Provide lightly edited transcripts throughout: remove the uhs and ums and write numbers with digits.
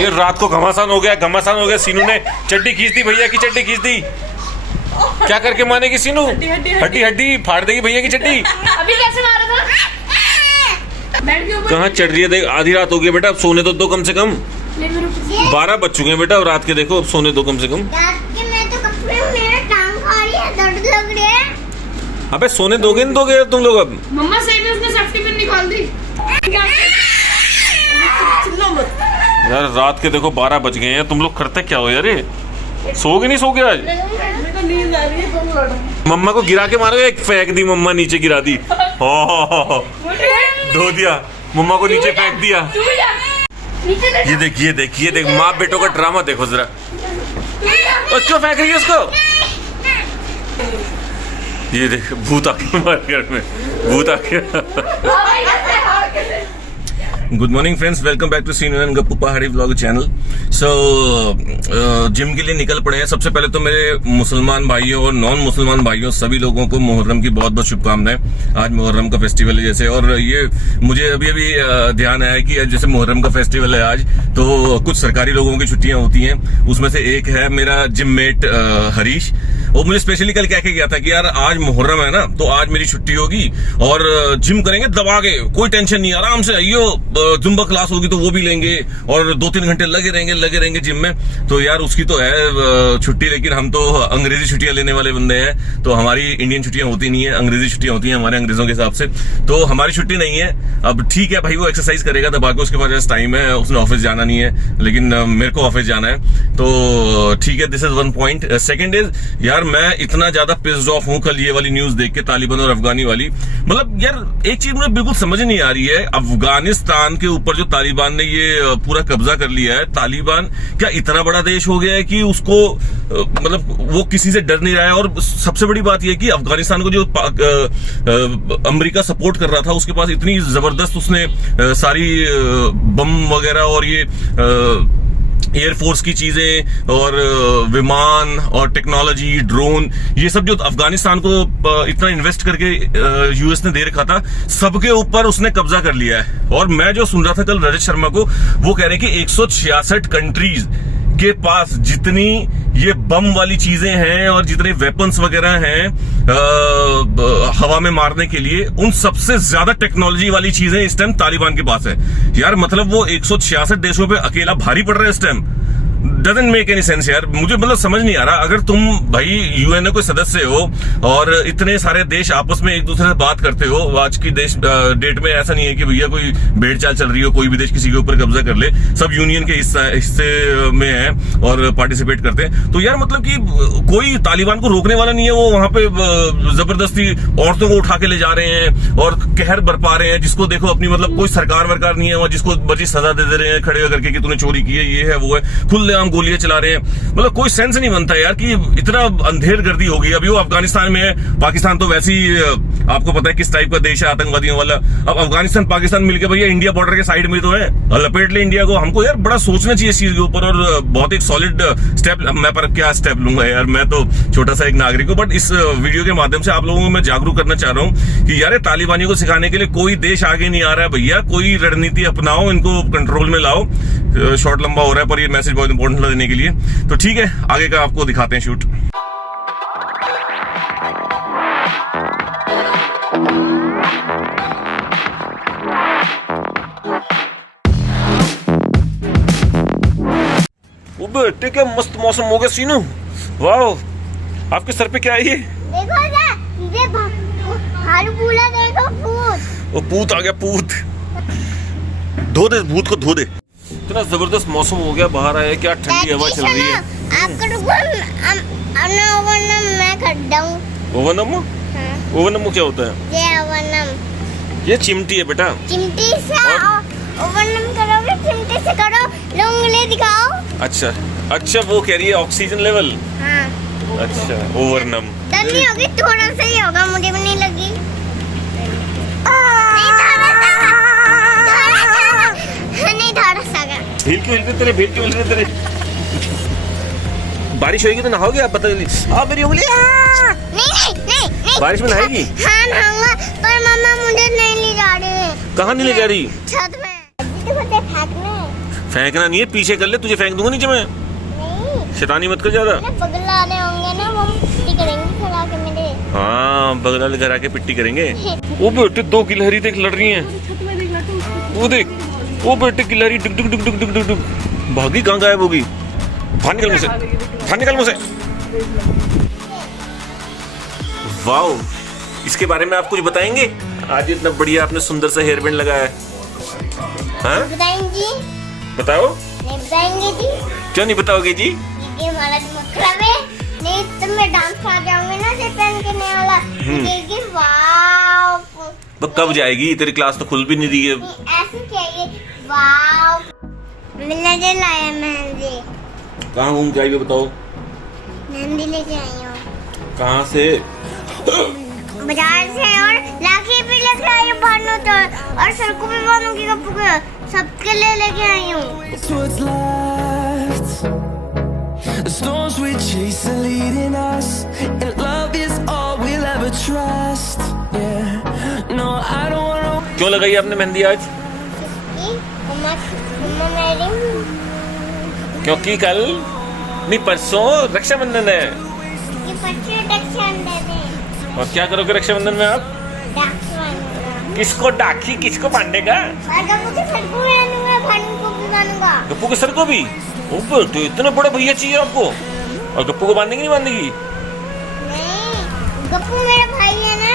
ये रात को घमासान हो गया सीनू ने चड्डी खींच दी, भैया की चड्डी खींच दी। क्या करके मानेगी सीनू? हड्डी फाड़ देगी भैया की चड्डी। अभी कैसे मारा था? कहाँ चढ़ रही है देख, आधी रात हो गई बेटा, अब सोने तो दो कम से कम। 12 बज चुके हैं बेटा, अब रात के देखो, अब सोने दो कम से कम। अबे सोने दोगे नहीं दोगे तुम लोग अब? मम्मा सही में उसने सेफ्टी पिन निकाल दी। यार रात के देखो 12 बज गए हैं, तुम लोग करते क्या हो यार? सोगे नहीं सोगे आज? नींद आ रही है। मम्मा को गिरा के मारोगे? एक फेंक दी मम्मा, नीचे गिरा दी। धो दिया मम्मा को, नीचे फेंक दिया। ये देख माँ बेटों का ड्रामा देखो जरा। क्यों फेंक रही है उसको? ये देख भूत आ गया मार्केट में, भूत आ गया। Good morning friends, welcome back to Seenu and Gappu पहाड़ी व्लॉग चैनल। जिम के लिए निकल पड़े हैं। सबसे पहले तो मेरे मुसलमान भाइयों और नॉन मुसलमान भाइयों सभी लोगों को मुहर्रम की बहुत बहुत शुभकामनाएं। आज मुहर्रम का फेस्टिवल है जैसे, और ये मुझे अभी ध्यान आया कि जैसे मुहर्रम का फेस्टिवल है आज, तो कुछ सरकारी लोगों की छुट्टियां होती हैं। उसमें से एक है मेरा जिम मेट हरीश। वो मुझे स्पेशली कल कह के गया था कि यार आज मुहर्रम है ना, तो आज मेरी छुट्टी होगी और जिम करेंगे दबा के, कोई टेंशन नहीं, आराम से आइयो, जुम्बा क्लास होगी तो वो भी लेंगे और 2-3 घंटे लगे रहेंगे जिम में। तो यार उसकी तो है छुट्टी, लेकिन हम तो अंग्रेजी छुट्टियां लेने वाले बंदे हैं, तो हमारी इंडियन छुट्टियां होती नहीं है, अंग्रेजी छुट्टियां होती हैं हमारे अंग्रेजों के हिसाब से। तो हमारी छुट्टी नहीं है। अब ठीक है भाई, वो एक्सरसाइज करेगा दबा के, उसके पास टाइम है, उसने ऑफिस जाना नहीं है, लेकिन मेरे को ऑफिस जाना है, तो ठीक है। This is one point. Second is यार मैं इतना ज्यादा पिस्ड ऑफ हूं कल ये वाली न्यूज देख के, तालिबान और अफगानी वाली। मतलब यार एक चीज मुझे बिल्कुल समझ नहीं आ रही है, अफगानिस्तान के ऊपर जो तालिबान ने ये पूरा कब्जा कर लिया है, तालिबान क्या इतना बड़ा देश हो गया है कि उसको मतलब वो किसी से डर नहीं रहा है। और सबसे बड़ी बात यह कि अफगानिस्तान को जो अमेरिका सपोर्ट कर रहा था, उसके पास इतनी जबरदस्त उसने सारी बम वगैरह और ये एयरफोर्स की चीजें और विमान और टेक्नोलॉजी, ड्रोन, ये सब जो अफगानिस्तान को इतना इन्वेस्ट करके यूएस ने दे रखा था, सबके ऊपर उसने कब्जा कर लिया है। और मैं जो सुन रहा था कल रजत शर्मा को, वो कह रहे हैं कि 166 कंट्रीज के पास जितनी ये बम वाली चीजें हैं और जितने वेपन्स वगैरह हैं हवा में मारने के लिए, उन सबसे ज्यादा टेक्नोलॉजी वाली चीजें इस टाइम तालिबान के पास है। यार मतलब वो 166 देशों पे अकेला भारी पड़ रहा है इस time. Doesn't make any sense यार, मुझे मतलब समझ नहीं आ रहा। अगर तुम भाई यूएनओ के सदस्य हो और इतने सारे देश आपस में एक दूसरे से बात करते हो, आज की डेट में ऐसा नहीं है कि भैया कोई भेड़ चाल चल रही हो, कोई भी देश किसी के ऊपर कब्जा कर ले, सब यूनियन के हिस्से में है और पार्टिसिपेट करते हैं। तो यार मतलब कि कोई तालिबान को रोकने वाला नहीं है। वो वहां पे जबरदस्ती औरतों को उठा के ले जा रहे हैं और कहर बरपा रहे हैं, जिसको देखो अपनी मतलब कोई सरकार वरकार नहीं है वहां, जिसको बची सजा दे रहे हैं खड़े करके कि तूने चोरी की है, ये है वो है, खुलेआम गोलियां चला रहे हैं। मतलब कोई सेंस नहीं बनता यार कि इतना अंधेर गर्दी हो गई। अभी वो अफगानिस्तान में है, पाकिस्तान तो वैसे ही आपको पता है किस टाइप का देश है, आतंकवादियों वाला। अब अफगानिस्तान पाकिस्तान मिलकर भैया इंडिया बॉर्डर के साइड में तो है, लपेट ले इंडिया को। हमको यार बड़ा सोचना चाहिए इस चीज के ऊपर और बहुत एक सॉलिड स्टेप। मैं पर क्या स्टेप लूंगा यार, मैं तो छोटा सा एक नागरिक हूं, बट इस वीडियो के माध्यम से आप लोगों को मैं जागरूक करना चाह रहा हूं कि यार तालिबानियों को सिखाने के लिए कोई देश आगे नहीं आ रहा है भैया। कोई रणनीति अपनाओ, इनको कंट्रोल में लाओ। शॉर्ट लंबा हो रहा है पर ये मैसेज बहुत इंपॉर्टेंट देने के लिए। तो ठीक है, आगे का आपको दिखाते हैं शूट। बेटे क्या मस्त मौसम हो गया सीनू, वाह। आपके सर पे क्या है ये? देखो देखो भूत। वो पूत आ गया, पूत। धो दे भूत को, धो दे। इतना जबरदस्त मौसम हो गया, बाहर आया, क्या ठंडी हवा चल रही है। मैं खड्डा हूँ। ओवनम? ओवनम क्या होता है? ये ओवनम, ये चिमटी है बेटा। चिमटी से ओवनम करोगे, चिमटी से करो, उंगली दिखाओ। अच्छा वो कह रही है ऑक्सीजन लेवल। हाँ। अच्छा ओवरनम। नहीं होगी, थोड़ा सा ही होगा, मुझे भी नहीं लगी। नहीं थोड़ा सा भील क्यों हिल रहे तेरे? बारिश होगी तो नहाओगे आप? बता मेरी उंगली। नहीं बारिश में नहाएगी? हाँ नहाऊंगा, पर मम्मा मुझे नहीं ले जा रही है। कहाँ नहीं ले जा रही? छत में। फेंकना नहीं है, पीछे कर ले, तुझे फेंक दूंगा नीचे मैं। नहीं शैतानी मत कर ज्यादा। बगल आने होंगे ना, वो पिट्टी करेंगे खड़ा के मेरे। हाँ बगल वाले घर आके पिट्टी करेंगे। वो बेटे 2 गिलहरी देख लड़ रही हैं। वो देख, वो बेटे गिलहरी डुक डुक डुक डुक डुक डुक डुक भागी, कहाँ गायब होगी? बाहर निकल मुझसे, बाहर निकल मुझसे। वाओ, इसके बारे में आप कुछ बताएंगे? आज इतना बढ़िया आपने सुंदर सा हेयर बैंड लगाया है। हाँ बताएंगे? बताओ। नहीं बताएंगे जी। क्यों नहीं बताओगे जी? ये हमारा दिमाग खराब है। नहीं तो मैं डांस खा जाऊंगी ना, से पहन के नया वाला। देखिए वाओ। वो कब जाएगी? तेरी क्लास तो खुल भी नहीं रही है। ऐसे चाहिए वाओ। मिलने जो लाया मेहंदी। कहाँ घूम के आई हो बताओ? मेहंदी लेके आई हूँ। कहाँ से? बाजार से, और लाठी भी लेके आई हूँ बांधो तो, और सर को भी बांधूंगी, गप्पू को सबके लिए लेके आई हूँ। It's what's left. The storms we chase are leading us, and love is all we'll ever trust. Yeah, no, I don't wanna. क्यों लगाई आपने मेहंदी आज? मम्मा मम्मा मेरी, क्योंकि कल नहीं परसों रक्षाबंधन है। ये बच्चे रक्षाबंधन है। और क्या करोगे रक्षाबंधन में आप? रक्षाबंधन। किसको डाकी, किसको बांधेगा? और गप्पू के सर को भी बांधूंगा, भानु को भी बांधूंगा। गप्पू के सर को भी? ओ बेटे इतना बड़ा भैया चाहिए आपको? और गप्पू को बांधेगी नहीं बांधेगी? नहीं, गप्पू मेरा भाई है ना।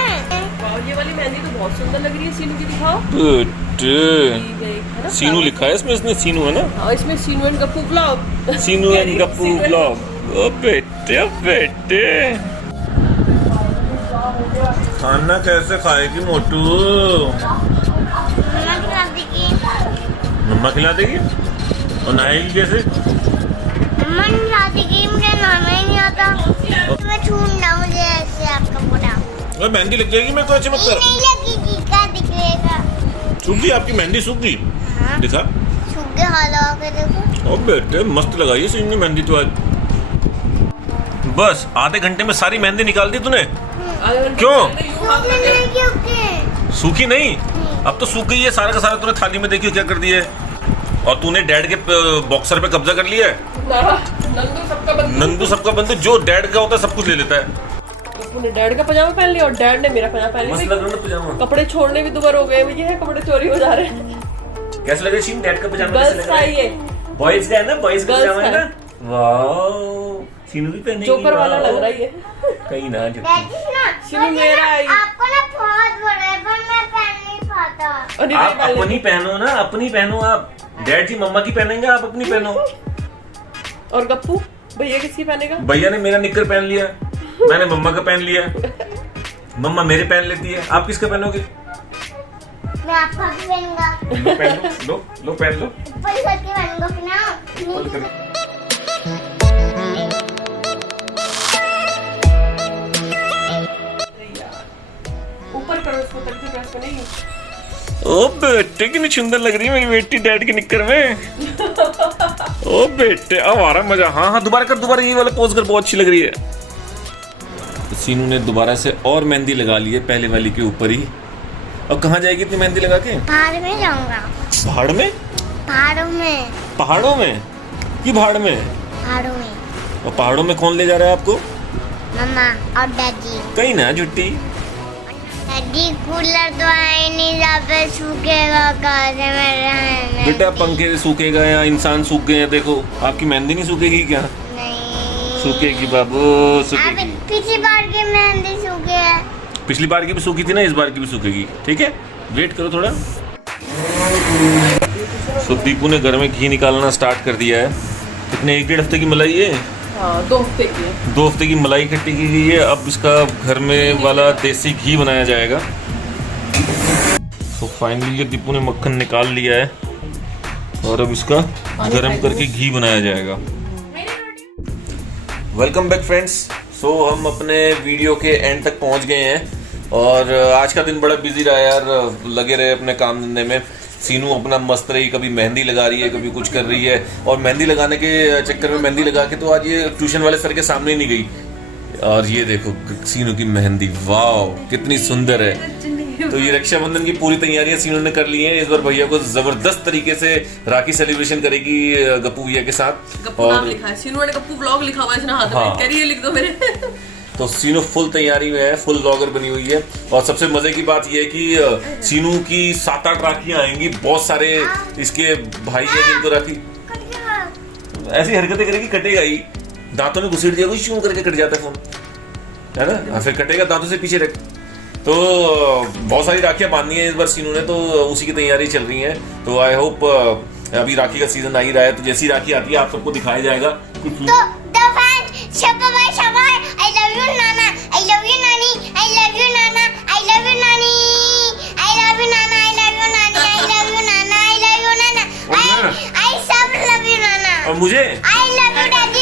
ये वाली मेहंदी तो बहुत सुंदर लग रही है, सीनू की दिखाओ। बेटे सीनू लिखा है इसमें, इसने सीनू है ना? हाँ, इसमें Seenu and Gappu blog. Seenu and Gappu blog. ओ बेटे बेटे, खाना कैसे खाएगी मोटू? मम्मा खिला देगी। मम्मा खिला देगी? और नहाएगी कैसे? मम्मा खिला देगी, मुझे नहाना ही नहीं आता। मैं छूना, मुझे ऐसे आपका पूरा। अरे मेहंदी लग जाएगी, मैं तो ऐसे मत ये कर। नहीं लगेगी, क्या दिखेगा? सूख गई आपकी मेहंदी, सूख गई। हाँ। दिखा। सूख के हाल लगा के देखो। ओ बेटे मस्त लगाई है सीनू ने मेहंदी तो आज। बस आधे घंटे में सारी मेहंदी निकाल दी तूने? क्यों? सूखने नहीं क्योंकि। सूखी नहीं, अब तो सूख गई है। सारा का सारा तूने थाली में देखियो क्या कर दिया है। और तूने डैड के बॉक्सर पे कब्जा कर लिया है। नंदू सबका बंदू। नंदू सबका बंदू, जो डैड का होता है सब कुछ ले लेता है। गप्पू ने डैड का पजामा पहन लिया और डैड ने मेरा पजामा पहन मस्त लिया। लग रहा है ना पजामा। कपड़े छोड़ने भी दोबारा हो गए, ये है कपड़े चोरी हो जा रहे हैं। कैसे लग रहा है सीन? डैड का पजामा कैसे गर्ल्स लग का रहा ही है, है? बॉयज का है ना? बॉयज का Girls पजामा है का ना? वाओ, सीनू भी पहनेगी। जोकर वाला लग रहा है ये। कहीं ना जो। डैडी ना, सीनू मेरा है। आपको ना बहुत बड़ा है, पर मैं पहन नहीं पाता। और ये आप पहन अपनी पहनो ना, अपनी पहनो आप। डैड जी मम्मा की पहनेंगे, आप अपनी पहनो। और गप्पू भैया किसकी पहनेगा? भैया ने मेरा निक्कर पहन लिया, मैंने मम्मा का पहन लिया। मम्मा मेरे पहन लेती है, आप किसका पहनोगे? मैं आपका भी पहनूंगा। पहन लो, लो पहन लो। ऊपर करके पहनूंगा फिर ना। ऊपर कर- ऊपर करो इसको, तभी प्रेस बनेगी। ओ बेटे कितनी सुंदर लग रही है मेरी बेटी डैड के निक्कर में। ओ बेटे अब आ रहा मजा। हाँ हाँ दोबारा कर, दोबारा ये वाला पोज कर, बहुत अच्छी लग रही है। सीनू ने दोबारा से और मेहंदी लगा ली है पहले वाली के ऊपर ही। अब कहाँ जाएगी इतनी मेहंदी लगा के? पहाड़ में जाऊंगा। पहाड़ में? पहाड़ों में। पहाड़ों में? कि पहाड़ में? पहाड़ों में। और पहाड़ों में कौन ले जा रहा है आपको? मम्मा और डैडी। कहीं ना झुट्टी। डैडी कूलर तो आए नहीं, जहाँ पे सूखेगा कहाँ से मेरे। बेटा पंखे से सूखेगा या इंसान सूख गए हैं? देखो आपकी मेहंदी नहीं सूखेगी क्या? नहीं सूखेगी बाबू, आप सूखेगी। पिछली बार की मेहंदी सूखे है। पिछली बार की भी सूखी थी ना, इस बार की भी सूखेगी। ठीक है वेट करो थोड़ा। सो दीपू ने घर में घी निकालना स्टार्ट कर दिया है। कितने 1-1.5 हफ्ते की मलाई है? हाँ 2 हफ्ते की है। 2 हफ्ते की मलाई इकट्ठी की गई है। अब इसका घर में वाला देसी घी बनाया जाएगा। तो फाइनली दीपू ने मक्खन निकाल लिया है और अब इसका गरम करके घी बनाया जाएगा। Welcome back friends. सो हम अपने वीडियो के एंड तक पहुंच गए हैं और आज का दिन बड़ा बिजी रहा यार, लगे रहे अपने काम धंधे में। सीनू अपना मस्त रही, कभी मेहंदी लगा रही है, कभी कुछ कर रही है। और मेहंदी लगाने के चक्कर में मेहंदी लगा के तो आज ये ट्यूशन वाले सर के सामने ही नहीं गई। और ये देखो सीनू की मेहंदी, वाह कितनी सुंदर है। नहीं। तो ये रक्षाबंधन की पूरी तैयारियां सीनू ने कर ली हैं। इस बार भैया को जबरदस्त तरीके से राखी सेलिब्रेशन करेगी गप्पू भैया के साथ। गप्पू नाम लिखा है, सीनू ने गप्पू व्लॉग लिखा हुआ है इसने हाथ हाँ। में, कह रही है लिख दो मेरे। तो सीनू फुल तैयारी में है, फुल व्लॉगर बनी हुई है। और सबसे मजे की बात यह है कि सीनू की 7-8 राखियां आएंगी, बहुत सारे इसके भाई है जिनको राखी ऐसी हरकतें करेगी, कटेगा ही, दांतों में घुसेड़ दिया शूं करके कट जाता है फोन, है ना, फिर कटेगा दांतों से पीछे रख। तो बहुत सारी राखियां बांधनी है इस बार सीनू ने, तो उसी की तैयारी चल रही है। तो आई होप अभी राखी का सीजन आ ही रहा है, तो जैसी राखी आती है आप सबको दिखाया जाएगा। तो the fans, Shabbai, I love you Nana, I love you Nani, I love you Nana, I love you Nani, I love you Nana, I love you Nani, I love you Nana, I love you Nana, I सब love you Nana, और मुझे I love you Daddy.